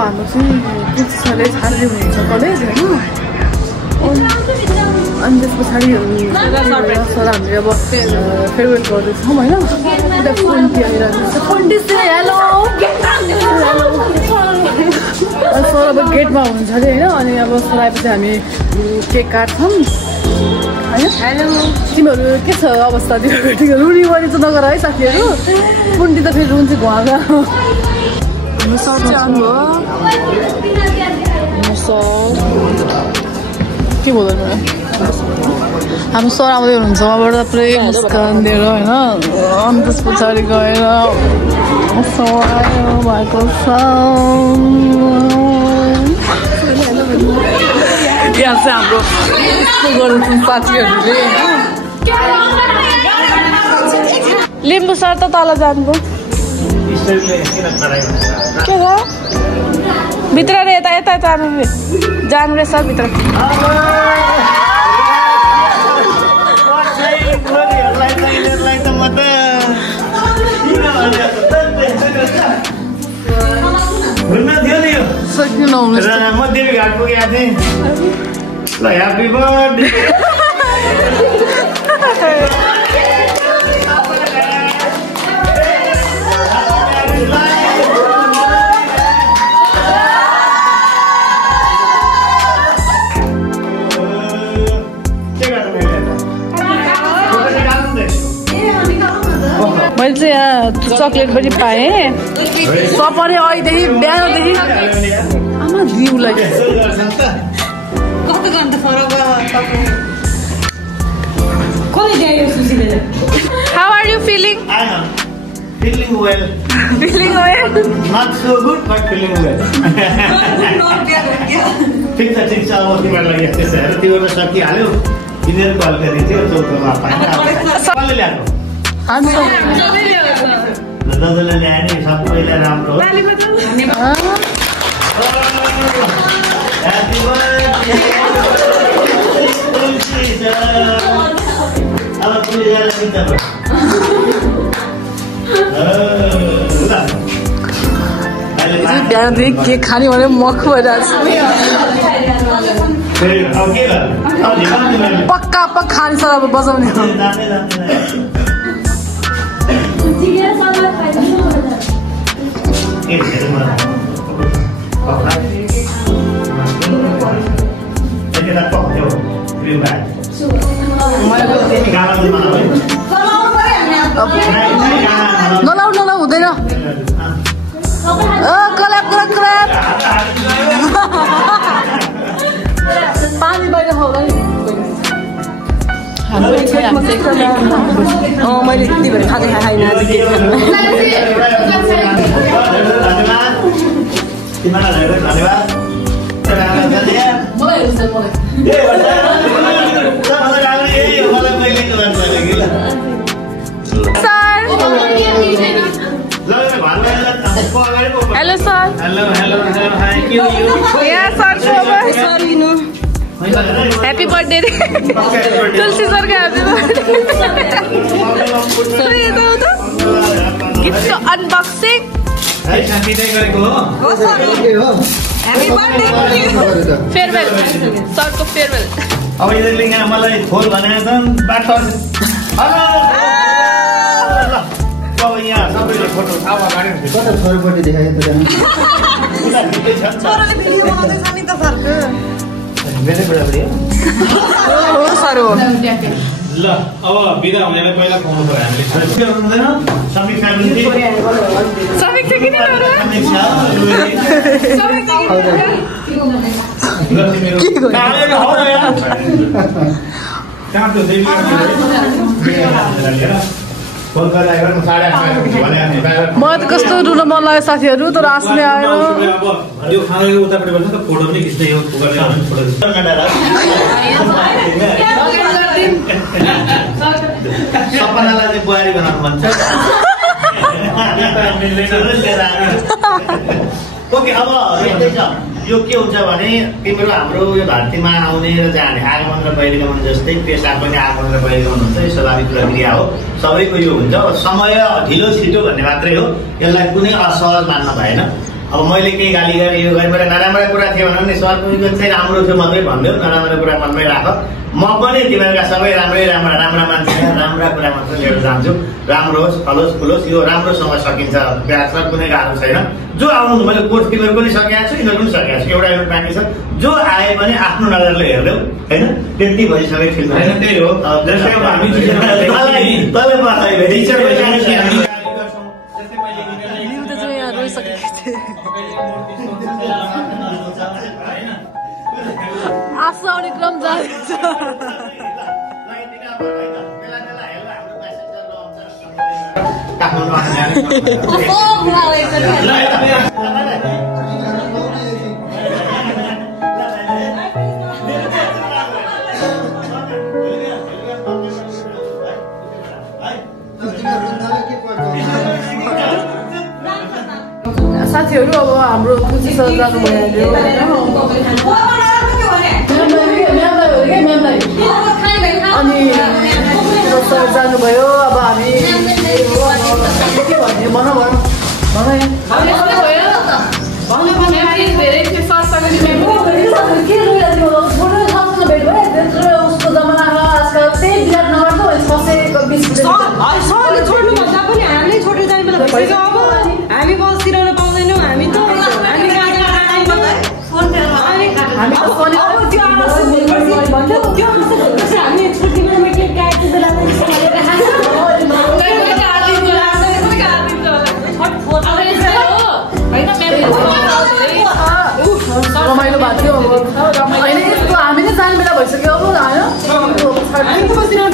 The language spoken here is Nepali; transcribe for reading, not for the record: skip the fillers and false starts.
हाम्रो चाहिँ प्रिन्सेसहरूले छाड्दै हुनुहुन्छ कलेज होइन अनि त्यस पछाडि सर हामीले अब फेयरवेल गर्दैछौँ होइन उता फोन्टी आइरहेको फोन्टी चाहिँ हेलो सर अब गेटमा हुनुहुन्छ अरे होइन अनि अब सर आएपछि हामी केक काट्छौँ होइन हेलो तिमीहरू के छ अवस्था तिमीहरू रुडीवरी त नगर है साथीहरू पुन्टी त फेरि रुन्छ घुवागा हाम्रो सर चाहिँ आउनुभयो के बोल्दैन हाम्रो सर आउँदै हुनुहुन्छ उहाँबाट पुरै मुस्कान दिएर होइन अनि त्यस पछाडि गएर आयो भएको छ यहाँ चाहिँ हाम्रो यस्तो गर्नु साथीहरूले लिम्बू सर त तल जानुभयो के छ भित्र रे यता यता जानु रहेछ भित्र म देवी घाट पुगेको थिएँ ल ह्याप्पी बर्थडे मैले चाहिँ यहाँ चक्लेट पनि पाएँ सपने अहिलेदेखि बिहानदेखि आमा दिउलाई कस्तो गर्नु फरक कसले ल्यायो सुशीले How are you feeling? Feeling well. Feeling well? Not so good, but feeling well. ठिक छ अब तिमीहरूलाई यस्तै छ हेर तिमीहरूलाई सकिहाल्यो तिनीहरूको हल्का दिन्थ्यो चौधमा पाएन कसले ल्याएको दादाले ल्याए नि सबैलाई राम्रो हो ह्याप्पी बर्थडे अब पुलिसलाई दिन्छ बिहानदेखि के खाने भने मख भइरहेको छु पक्का खाने सर अब बजाउने हो नलाउ हुँदैन पानी बाहिर खाउँदा मैले यति भएर खाँदै खाएन आज के Hello sir. Hello. Hi. Yeah sir. Sorry no. Happy birthday. Tulsi sir का happy birthday. So ये तो gift unboxing. शान्ति नै गरेको हो Happy birthday. Farewell. Sir को farewell. अब यिनीहरूले यहाँ मलाई खोल भनेको त बाटो अब यहाँ सबैले फोटो थाहा गाड्यो कता छोरोपट्टि देखायो त छोराले भिडियो बनाउँदैछ नि त सरको मेरो बुढाबुढी हो सर हो ल अब बिदा हुनेलाई पहिला खुवाउनु पर्यो हामीले हुँदैन सबै फ्यामिली सबै चाहिँ किन गरे सबै चाहिँ किन मलाई त कस्तो रुन मन लाग्यो साथीहरू तर आँसुले आयो यो खानाको उतापट्टि बस्नु त फोटो पनि खिच्दै हो सपनालाई चाहिँ बुहारी बनाउनु मन छ ओके अब यस्तै छ यो के हुन्छ भने तिम्रो हाम्रो यो धरतीमा आउने र जाने आगमन र बहिर्गमन जस्तै पेसा पनि आगमन र बहिर्गमन हुन्छ यो स्वाभाविक प्रक्रिया हो सबैको यो हुन्छ समय ढिलो छिटो भन्ने मात्रै हो यसलाई कुनै असहज मान्न भएन अब मैले केही गाली गरेँ यो गरेँ मेरो नराम्रो कुरा थियो भने नि सरको यो चाहिँ राम्रो थियो मात्रै भनिदेऊ नराम्रो कुरा मनमै राख म पनि तिमीहरूका सबै राम्रा मान्छे राम्रा कुरा मात्र लिएर जान्छु राम्रो होस् फलोस् फुलोस् यो राम्रोसँग सकिन्छ प्याज कुनै गाह्रो छैन जो आउनु मैले कोर्स तिमीहरू पनि सकेको छु यिनीहरू पनि सकेको छु एउटा एउटा बाँकी छ जो आए पनि आफ्नो नजरले हेर्देऊ होइन त्यति भइसक्यो ठिक त्यही हो जस्तै अब हामी आशा आउने क्रम जाँदैछ साथीहरू अब हाम्रो पूजीसँग जानुभयो अनि जानुभयो अब हामी के भन्ने भन उसको जमानामा आजकल त्यही विराट नगर्नु कसैको छोड्नुभन्दा पनि हामीले छोडेर जाने बेला भइसक्यो अब हामी बसिरहन पाउँदैनौँ हामी त रमाइलो भएको थियो अब होइन यस्तो हामी नै जाने बेला भइसक्यो अब होइन